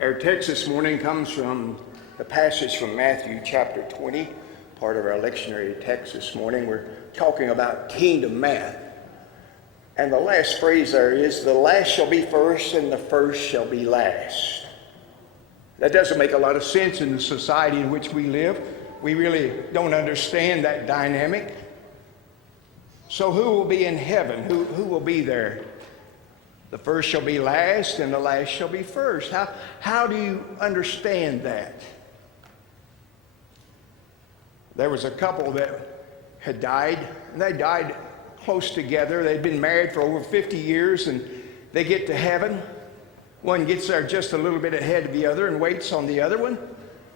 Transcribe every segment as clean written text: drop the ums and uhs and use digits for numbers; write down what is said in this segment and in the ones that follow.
Our text this morning comes from the passage from Matthew chapter 20, part of our lectionary text this morning. We're talking about kingdom math. And the last phrase there is, the last shall be first and the first shall be last. That doesn't make a lot of sense in the society in which we live. We really don't understand that dynamic. So who will be in heaven? Who will be there? The first shall be last, and the last shall be first. How do you understand that? There was a couple that had died, and they died close together. They'd been married for over 50 years, and they get to heaven. One gets there just a little bit ahead of the other and waits on the other one.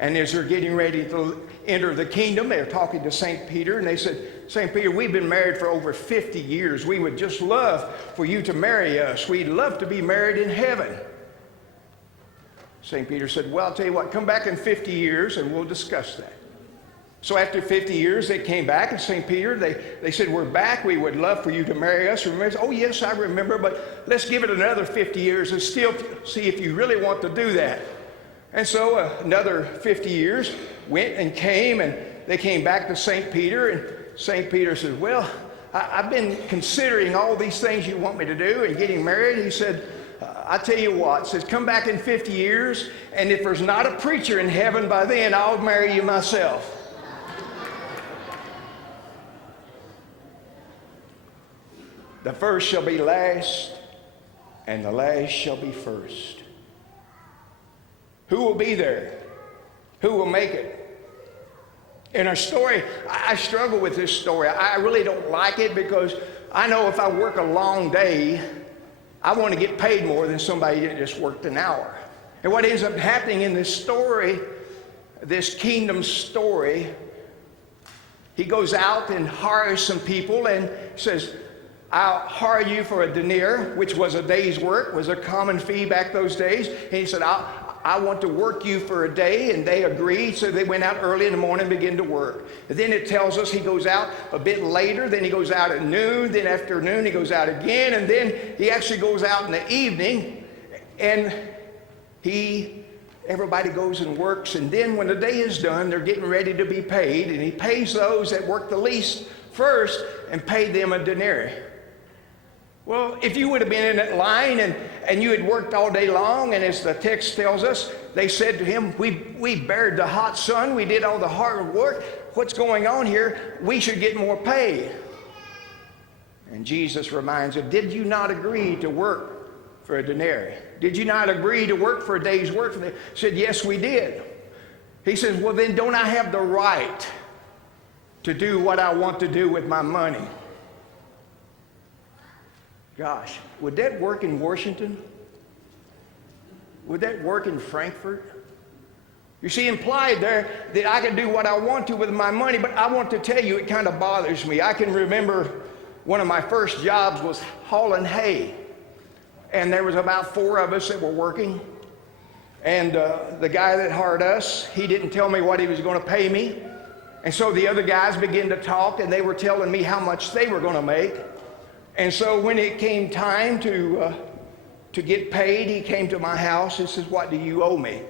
And as they're getting ready to enter the kingdom, they're talking to St. Peter, and they said, St. Peter, we've been married for over 50 years. We would just love for you to marry us. We'd love to be married in heaven. St. Peter said, well, I'll tell you what, come back in 50 years and we'll discuss that. So after 50 years, they came back, and St. Peter, they said, we're back. We would love for you to marry us. Remember? Oh, yes, I remember, but let's give it another 50 years and still see if you really want to do that. And so another 50 years went and came, and they came back to St. Peter, and St. Peter said, well, I've been considering all these things you want me to do and getting married. He said, I tell you what, says, come back in 50 years, and if there's not a preacher in heaven by then, I'll marry you myself. The first shall be last, and the last shall be first. Who will be there? Who will make it? In our story, I struggle with this story. I really don't like it because I know if I work a long day, I want to get paid more than somebody that just worked an hour. And what ends up happening in this story, this kingdom story, he goes out and hires some people and says, I'll hire you for a denarius, which was a day's work, was a common fee back those days. And he said, I want to work you for a day, and they agreed, so they went out early in the morning and began to work. And then it tells us he goes out a bit later, then he goes out at noon, then afternoon he goes out again, and then he actually goes out in the evening, and everybody goes and works, and then when the day is done, they're getting ready to be paid, and he pays those that work the least first and paid them a denarius. Well, if you would have been in that line and you had worked all day long, and as the text tells us, they said to him, we bared the hot sun, we did all the hard work, what's going on here? We should get more pay. And Jesus reminds them, did you not agree to work for a denarius? Did you not agree to work for a day's work? They said, yes, we did. He says, well, then don't I have the right to do what I want to do with my money? Gosh, would that work in Washington? Would that work in Frankfurt? You see, implied there that I can do what I want to with my money, but I want to tell you, it kind of bothers me. I can remember one of my first jobs was hauling hay, and there was about 4 of us that were working, and the guy that hired us, he didn't tell me what he was going to pay me, and so the other guys began to talk, and they were telling me how much they were going to make. And so when it came time to get paid, he came to my house and says, what do you owe me?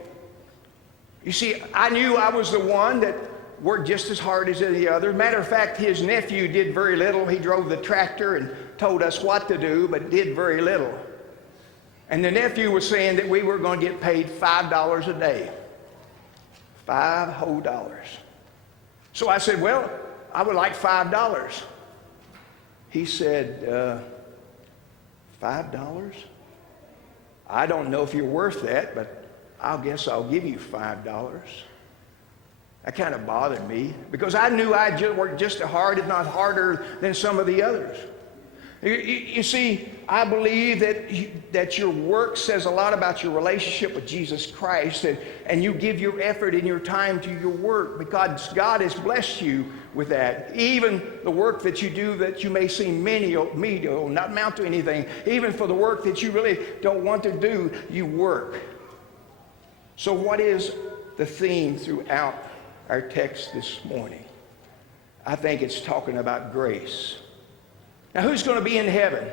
You see, I knew I was the one that worked just as hard as any other. Matter of fact, his nephew did very little. He drove the tractor and told us what to do, but did very little. And the nephew was saying that we were going to get paid $5 a day. $5 whole. So I said, well, I would like $5. He said, $5? I don't know if you're worth that, but I guess I'll give you $5. That kind of bothered me because I knew I'd worked just as hard, if not harder, than some of the others. You see, I believe that your work says a lot about your relationship with Jesus Christ, and you give your effort and your time to your work because God has blessed you with that. Even the work that you do that you may seem menial, not amount to anything, even for the work that you really don't want to do, you work. So what is the theme throughout our text this morning? I think it's talking about grace. Now, who's going to be in heaven?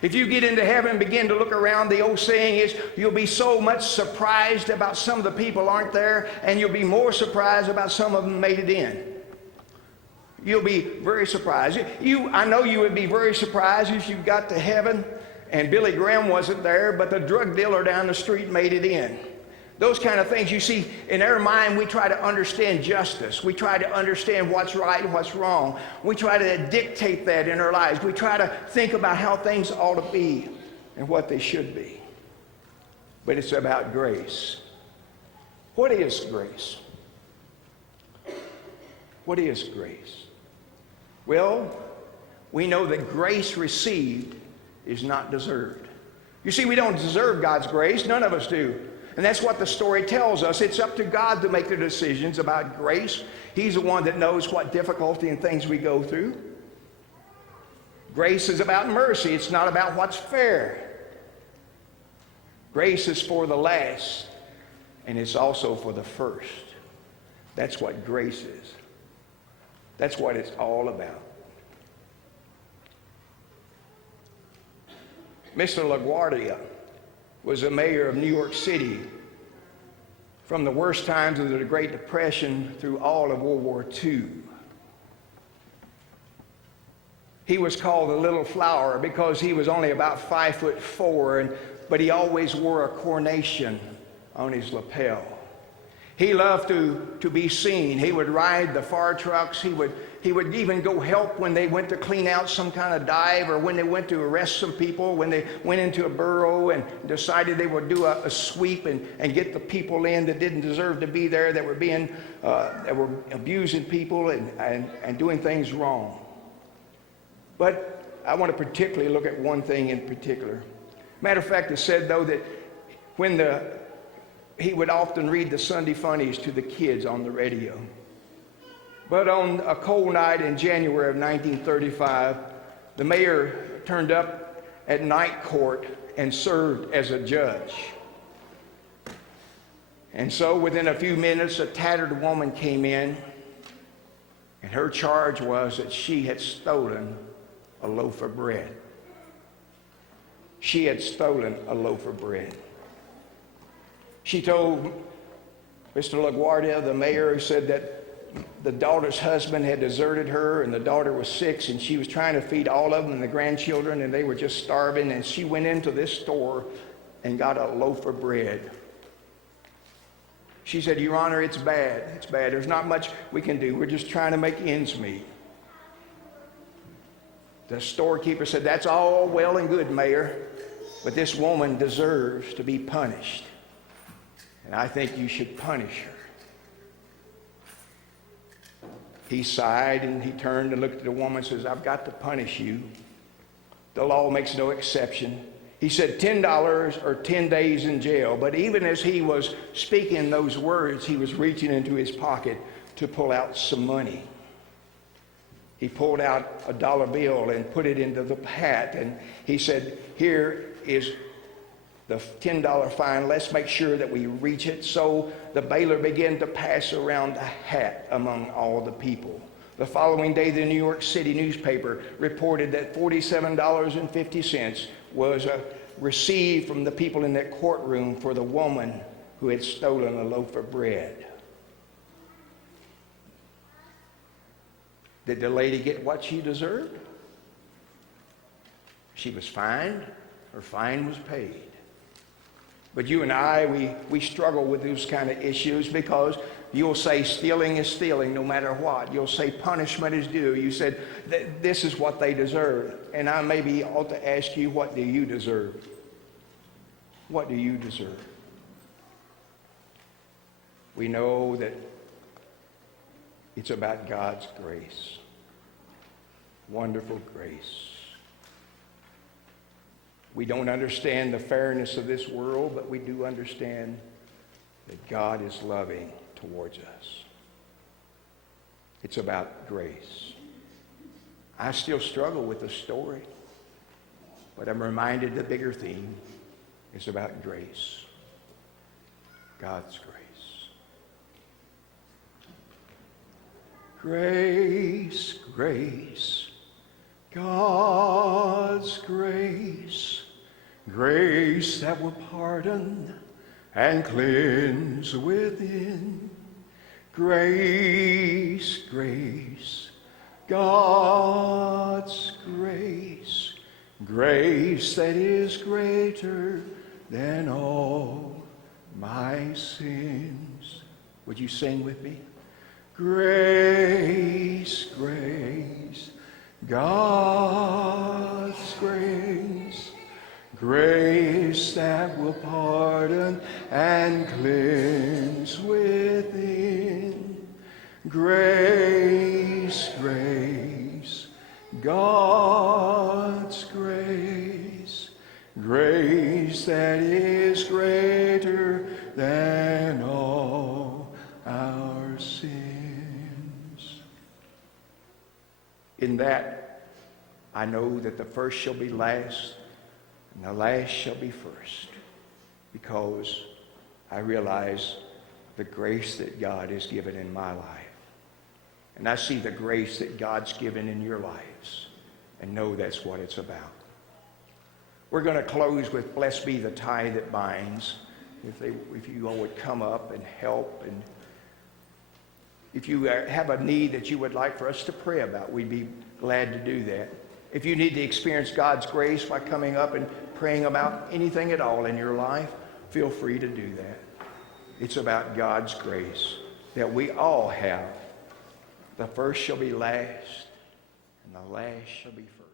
If you get into heaven and begin to look around, the old saying is, you'll be so much surprised about some of the people aren't there, and you'll be more surprised about some of them made it in. You'll be very surprised. I know you would be very surprised if you got to heaven and Billy Graham wasn't there, but the drug dealer down the street made it in. Those kind of things. You see, in our mind, we try to understand justice. We try to understand what's right and what's wrong. We try to dictate that in our lives. We try to think about how things ought to be and what they should be. But it's about grace. What is grace? What is grace? Well, we know that grace received is not deserved. You see, we don't deserve God's grace. None of us do. And that's what the story tells us. It's up to God to make the decisions about grace. He's the one that knows what difficulty and things we go through. Grace is about mercy. It's not about what's fair. Grace is for the last, and it's also for the first. That's what grace is. That's what it's all about. Mr. LaGuardia was the mayor of New York City from the worst times of the Great Depression through all of World War II. He was called the Little Flower because he was only about 5'4", but he always wore a coronation on his lapel. He loved to be seen. He would ride the fire trucks. He would even go help when they went to clean out some kind of dive, or when they went to arrest some people, when they went into a borough and decided they would do a sweep and get the people in that didn't deserve to be there, that were abusing people and doing things wrong. But I want to particularly look at one thing in particular. Matter of fact, it's said, though, that when he would often read the Sunday funnies to the kids on the radio. But on a cold night in January of 1935, the mayor turned up at night court and served as a judge. And so within a few minutes, a tattered woman came in, and her charge was that she had stolen a loaf of bread. She had stolen a loaf of bread. She told Mr. LaGuardia, the mayor, who said that the daughter's husband had deserted her, and the daughter was sick, and she was trying to feed all of them and the grandchildren, and they were just starving, and she went into this store and got a loaf of bread. She said, "Your Honor, it's bad. It's bad. There's not much we can do. We're just trying to make ends meet." The storekeeper said, "That's all well and good, Mayor, but this woman deserves to be punished. And I think you should punish her." He sighed and he turned and looked at the woman and says, "I've got to punish you. The law makes no exception." He said $10 or 10 days in jail. But even as he was speaking those words, he was reaching into his pocket to pull out some money. He pulled out a dollar bill and put it into the hat. And he said, "Here is the $10 fine. Let's make sure that we reach it." So the bailiff began to pass around the hat among all the people. The following day, the New York City newspaper reported that $47.50 was received from the people in that courtroom for the woman who had stolen a loaf of bread. Did the lady get what she deserved? She was fined. Her fine was paid. But you and I, we struggle with those kind of issues because you'll say stealing is stealing no matter what. You'll say punishment is due. You said this is what they deserve. And I maybe ought to ask you, what do you deserve? What do you deserve? We know that it's about God's grace. Wonderful grace. We don't understand the fairness of this world, but we do understand that God is loving towards us. It's about grace. I still struggle with the story, but I'm reminded the bigger theme is about grace. God's grace. Grace, grace, God's grace, grace that will pardon and cleanse within. Grace, grace, God's grace, grace that is greater than all my sins. Would you sing with me? Grace, grace, God's grace, grace that will pardon and cleanse within. Grace, grace, God's grace, grace that is greater than all our sins. In that, I know that the first shall be last, and the last shall be first, because I realize the grace that God has given in my life. And I see the grace that God's given in your lives, and know that's what it's about. We're going to close with Blessed Be the Tie That Binds. If you all would come up and help, and if you have a need that you would like for us to pray about, we'd be glad to do that. If you need to experience God's grace by coming up and praying about anything at all in your life, feel free to do that. It's about God's grace that we all have. The first shall be last, and the last shall be first.